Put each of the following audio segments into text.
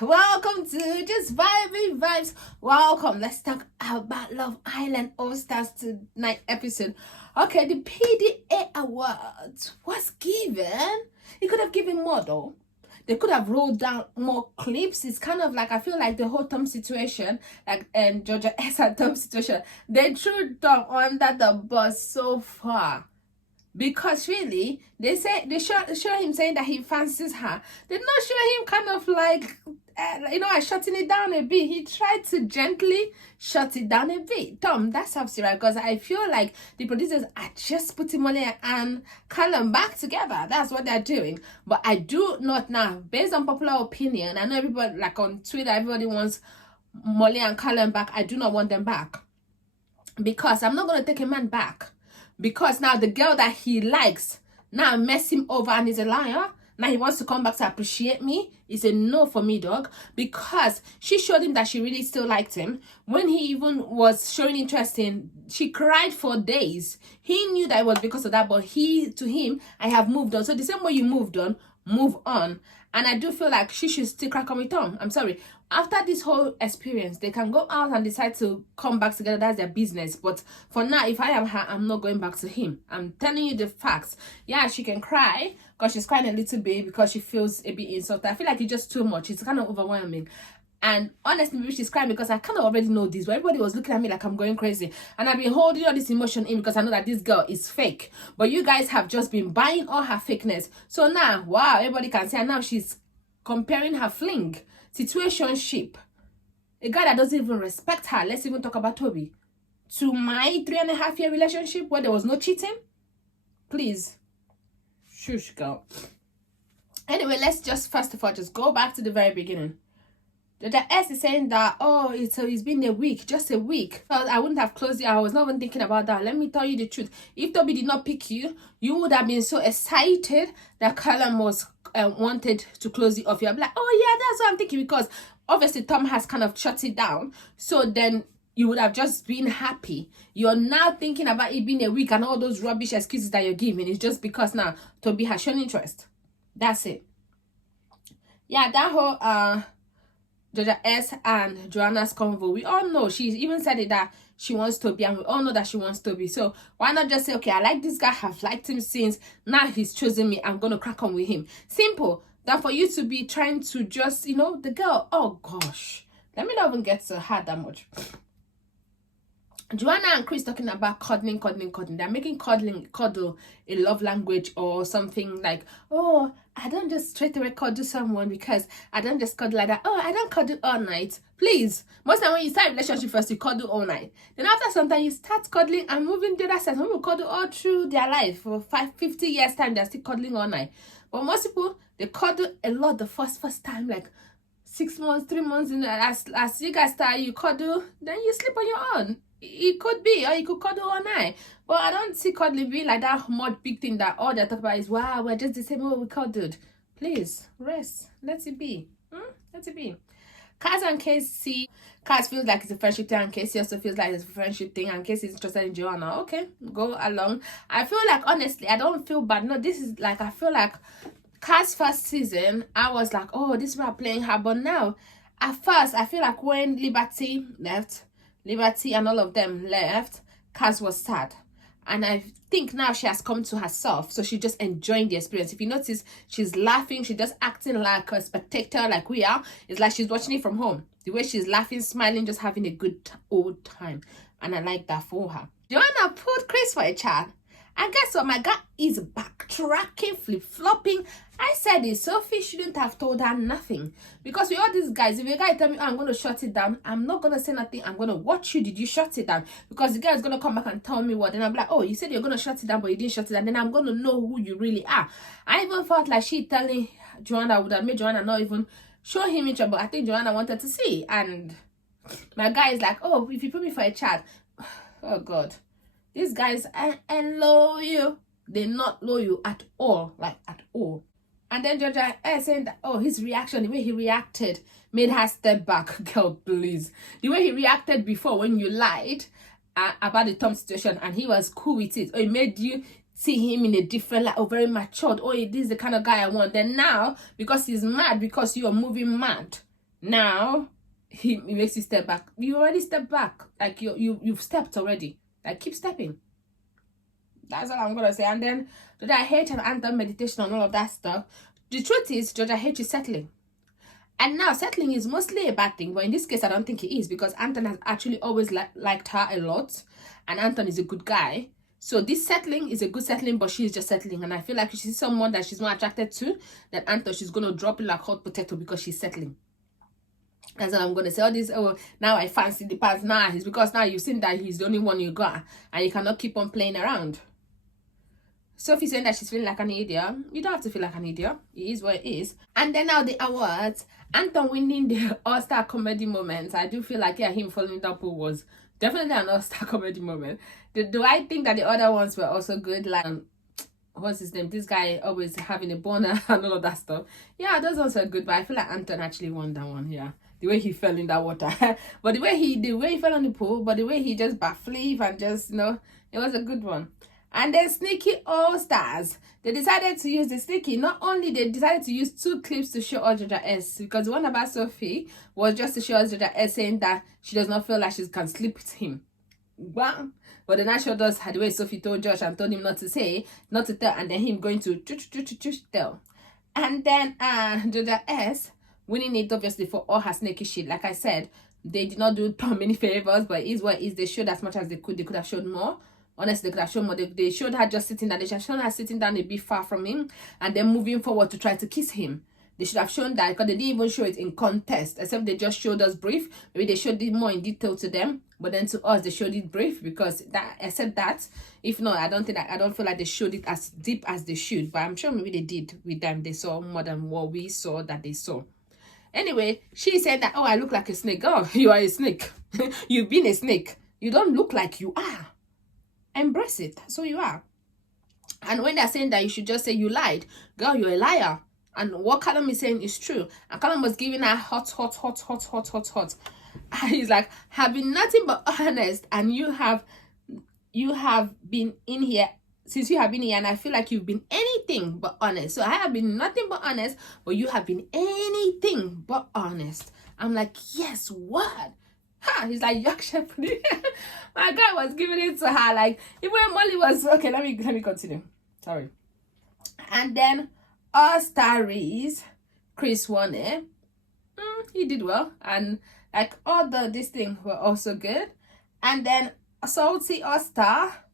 welcome to Just Vibing Vibes. Welcome. Let's talk about Love Island All Stars tonight episode. Okay, the PDA Awards was given. It could have given more though. They could have rolled down more clips. It's kind of like, I feel like the whole Tom situation, like and Georgia S and Tom situation, they threw Tom under the bus so far. Because really, they show him saying that he fancies her. They not show him kind of like, shutting it down a bit. He tried to gently shut it down a bit. Tom, that's absolutely right. Because I feel like the producers are just putting Molly and Callum back together. That's what they're doing. But I do not now, based on popular opinion, I know everybody, like on Twitter, everybody wants Molly and Callum back. I do not want them back. Because I'm not going to take a man back. Because now the girl that he likes now mess him over and he's a liar. Now he wants to come back to appreciate me. It's a no for me, dog. Because she showed him that she really still liked him. When he even was showing interest in, she cried for days. He knew that it was because of that, but to him, I have moved on. So the same way you moved on, move on. And I do feel like she should still crack on with Tom. I'm sorry. After this whole experience, they can go out and decide to come back together. That's their business. But for now, if I am her, I'm not going back to him. I'm telling you the facts. Yeah, she can cry because she's crying a little bit because she feels a bit insulted. I feel like it's just too much. It's kind of overwhelming. And honestly, maybe she's crying because I kind of already know this. But everybody was looking at me like I'm going crazy. And I've been holding all this emotion in because I know that this girl is fake. But you guys have just been buying all her fakeness. So now, wow, everybody can say, and now she's comparing her fling, situationship, a guy that doesn't even respect her. Let's even talk about Toby. To my 3.5-year relationship where there was no cheating. Please. Shush, girl. Anyway, let's just first of all just go back to the very beginning. The S is saying that, it's been a week, just a week. So I wouldn't have closed it. I was not even thinking about that. Let me tell you the truth. If Toby did not pick you, you would have been so excited that Callum was wanted to close it off. You're like, oh yeah, that's what I'm thinking. Because obviously Tom has kind of shut it down. So then you would have just been happy. You're now thinking about it being a week and all those rubbish excuses that you're giving. It's just because now Toby has shown interest. That's it. Yeah, that whole Georgia S and Joanna's convo, we all know, she even said it that she wants Toby, and we all know that she wants Toby. So why not just say, okay, I like this guy, I've liked him since, now he's chosen me, I'm gonna crack on with him. Simple. Than for you to be trying to just, the girl, oh gosh, let me not even get to her that much. Joanna and Chris talking about cuddling. They're making cuddle a love language or something like, oh, I don't just straight away cuddle someone because I don't just cuddle like that. Oh, I don't cuddle all night. Please. Most of the time when you start a relationship first, you cuddle all night. Then after some time, you start cuddling and moving the other side. Some people cuddle all through their life. For 50 years time, they're still cuddling all night. But most people, they cuddle a lot the first time, like 6 months, 3 months. As you guys start, you cuddle, then you sleep on your own. It could be, or you could cuddle all night. But I don't see cuddling being like that much big thing that all they're talking about is, wow, we're just the same way we cuddled. Please, rest. Let it be. Let it be. Kaz and Casey. Kaz feels like it's a friendship thing, and Casey also feels like it's a friendship thing, and Casey's interested in Joanna. Okay, go along. I feel like, honestly, I don't feel bad. No, this is like, I feel like Kaz's first season, I was like, oh, this is why I'm playing her. But now, at first, I feel like when Liberty and all of them left, Kaz was sad. And I think now she has come to herself. So she's just enjoying the experience. If you notice, she's laughing. She's just acting like a spectator like we are. It's like she's watching it from home. The way she's laughing, smiling, just having a good old time. And I like that for her. Joanna put Chris for a chat. And guess what? My guy is backtracking, flip-flopping. I said it. Sophie shouldn't have told her nothing. Because with all these guys, if a guy tell me, oh, I'm going to shut it down, I'm not going to say nothing. I'm going to watch you. Did you shut it down? Because the guy is going to come back and tell me what. Then I'm like, oh, you said you're going to shut it down, but you didn't shut it down. Then I'm going to know who you really are. I even felt like she telling Joanna would have made Joanna not even show him interest. But I think Joanna wanted to see. And my guy is like, oh, if you put me for a chat, oh, God. These guys are loyal. They're not loyal at all. Like, at all. And then Georgia saying that, oh, his reaction, the way he reacted, made her step back. Girl, please. The way he reacted before when you lied about the Tom situation and he was cool with it. Or it made you see him in a different light. Oh, very matured. Oh, this is the kind of guy I want. Then now, because he's mad, because you are moving mad, Now he makes you step back. You already stepped back. Like you've stepped already. Like keep stepping. That's all I'm gonna say. And then Georgia H and Anton meditation and all of that stuff. The truth is Georgia H is settling. And now settling is mostly a bad thing, but in this case I don't think it is, because Anton has actually always liked her a lot, and Anton is a good guy. So this settling is a good settling, but she's just settling. And I feel like if she's someone that she's more attracted to than Anton, she's gonna drop it like hot potato because she's settling. That's what I'm gonna say. All this, oh, now I fancy the past. Nah, it's because now you've seen that he's the only one you got, and you cannot keep on playing around. Sophie saying that she's feeling like an idiot. You don't have to feel like an idiot. It is what it is. And then now the awards. Anton winning the All-Star Comedy moment. I do feel like, yeah, him falling down pool was definitely an All-Star Comedy moment. Do I think that the other ones were also good? Like, what's his name? This guy always having a boner and all of that stuff. Yeah, those ones were good, but I feel like Anton actually won that one. Yeah, the way he fell in that water. But the way he fell on the pool, but the way he just backflip and just, you know, it was a good one. And then Sneaky All-Stars. They decided to use the Sneaky. Not only they decided to use 2 clips to show us Georgia S. Because the one about Sophie was just to show us Georgia S saying that she does not feel like she can sleep with him. Wow. But then I showed us the way Sophie told Josh and told him not to tell, and then him going to tell. And then Georgia S winning it obviously for all her snaky shit. Like I said, they did not do Tom many favors, but it is what it is. They showed as much as they could. They could have showed more. Honestly, they could have shown more. They showed her just sitting down. They should have shown her sitting down a bit far from him and then moving forward to try to kiss him. They should have shown that, because they didn't even show it in context, except they just showed us brief. Maybe they showed it more in detail to them, but then to us they showed it brief, because that, except that, if not, I don't feel like they showed it as deep as they should. But I'm sure maybe they did with them. They saw more than what we saw that they saw. Anyway, she said that, oh, I look like a snake. Oh, you are a snake. You've been a snake. You don't look like you are. Embrace it. So you are. And when they're saying that you should just say you lied, girl, you're a liar. And what Callum is saying is true. And Callum was giving her hot. He's like, have been nothing but honest, and you have been in here since you have been here, and I feel like you've been anything but honest. So I have been nothing but honest, but you have been anything but honest. I'm like, yes, what? He's like, yuck, shepherd. My guy was giving it to her, like, even when Molly was okay. Let me continue. Sorry. And then All-Stars, Chris won it. He did well, and like all this thing were also good. And then Salty All-Star,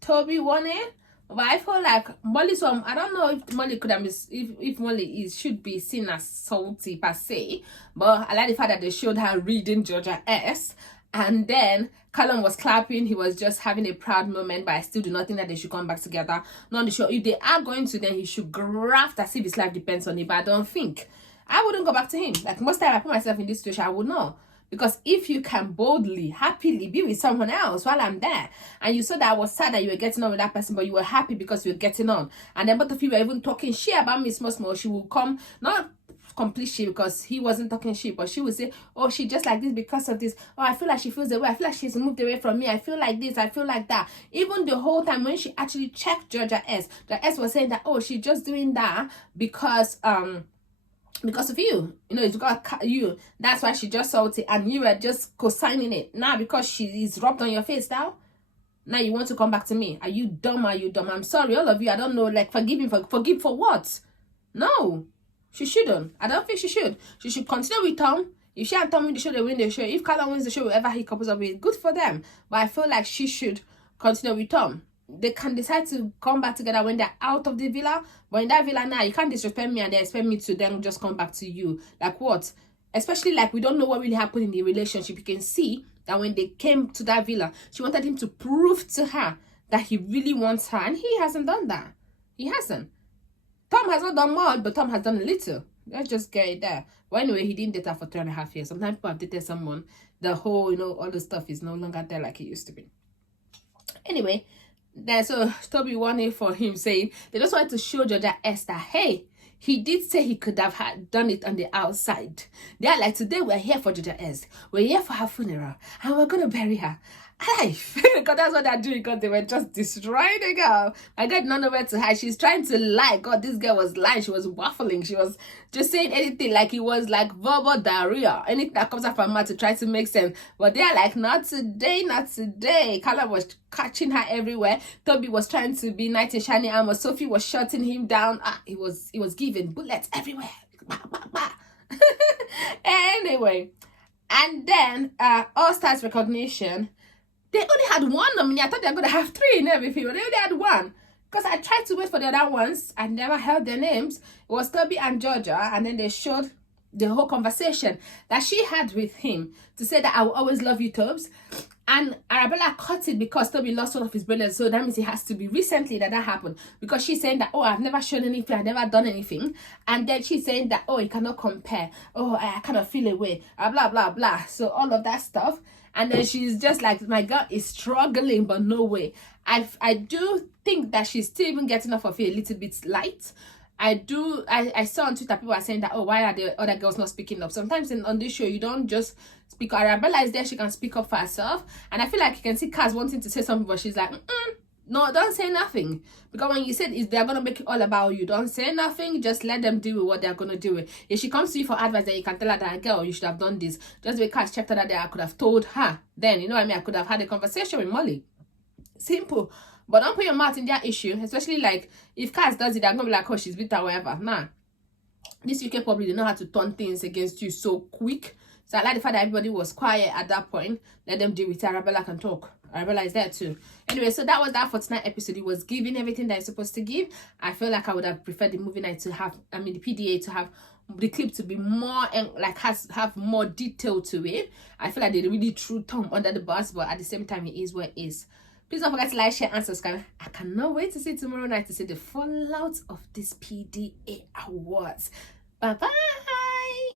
Toby won it. But I feel like Molly, so I don't know if Molly could have if Molly should be seen as salty per se, but I like the fact that they showed her reading Georgia S. And then Callum was clapping. He was just having a proud moment, but I still do not think that they should come back together. Not on the show. If they are going to, then he should graft as if his life depends on it. But I don't think. I wouldn't go back to him. Like, most time I put myself in this situation, I would know. Because if you can boldly, happily be with someone else while I'm there, and you saw that I was sad that you were getting on with that person, but you were happy because you were getting on, and then both of you were even talking shit about Miss Small, she will come, not complete shit because he wasn't talking shit, but she would say, oh, she just like this because of this. Oh, I feel like she feels the way. I feel like she's moved away from me. I feel like this. I feel like that. Even the whole time when she actually checked Georgia S was saying that, oh, she's just doing that because of you, it's got you. That's why she just salty, and you were just co-signing it. Now because she is rubbed on your face now you want to come back to me. Are you dumb? I'm sorry, all of you. I don't know, like, forgive for what? No, she shouldn't. I don't think she should. She should continue with Tom. If she and Tom win the show, they win the show. If Carla wins the show, whoever he couples up with, good for them. But I feel like she should continue with Tom. They can decide to come back together when they're out of the villa, but in that villa now, you can't disrespect me and they expect me to then just come back to you. Like, what? Especially, like, we don't know what really happened in the relationship. You can see that when they came to that villa, she wanted him to prove to her that he really wants her, and he hasn't done that. He hasn't. Tom has not done much, but Tom has done a little. Let's just get it there. But anyway, he didn't date her for 3.5 years. Sometimes people have dated someone, the whole, all the stuff is no longer there like it used to be. Anyway, then so Toby won it for him, saying they just wanted to show Georgia S that, hey, he did say he could have done it on the outside. They're like, today we're here for Georgia S. We're here for her funeral, and we're going to bury her. life. Because that's what they're doing, because they were just destroying the girl. My God, not know where to hide. She's trying to lie. God, this girl was lying. She was waffling. She was just saying anything, like it was like verbal diarrhea. Anything that comes out from her mouth to try to make sense. But they're like, not today, not today. Carla was catching her everywhere. Toby was trying to be knight in shining armor. Sophie was shutting him down. It was giving bullets everywhere. Anyway, and then All Stars recognition. They only had one nominee. I thought they were going to have 3 in everything, but they only had 1. Because I tried to wait for the other ones. I never heard their names. It was Toby and Georgia. And then they showed the whole conversation that she had with him to say that I will always love you, Tobes. And Arabella cut it because Toby lost one of his brothers. So that means it has to be recently that happened. Because she's saying that, oh, I've never shown anything. I've never done anything. And then she's saying that, oh, you cannot compare. Oh, I cannot feel away. Blah, blah, blah. So all of that stuff. And then she's just like, my girl is struggling, but no way. I do think that she's still even getting off of it a little bit light. I saw on Twitter people are saying that, oh, why are the other girls not speaking up? Sometimes on this show, you don't just speak up. Arabella is there, she can speak up for herself. And I feel like you can see Kaz wanting to say something, but she's like, no, don't say nothing. Because when you said they're going to make it all about you, don't say nothing. Just let them do what they're going to do. If she comes to you for advice, then you can tell her that, girl, you should have done this. Just because checked her that day, I could have told her. Then, you know what I mean? I could have had a conversation with Molly. Simple. But don't put your mouth in their issue. Especially like, if Kaz does it, they're going to be like, oh, she's bitter or whatever. Nah. This UK probably didn't know how to turn things against you so quick. So I like the fact that everybody was quiet at that point. Let them deal with it. Arabella can talk. Arabella is there too. Anyway, so that was that for tonight episode. It was giving everything that it's supposed to give. I feel like I would have preferred the movie night to have, the PDA to have the clip to be more, like have more detail to it. I feel like they really threw Tom under the bus, but at the same time, it is what it is. Please don't forget to like, share, and subscribe. I cannot wait to see tomorrow night to see the fallout of this PDA Awards. Bye-bye.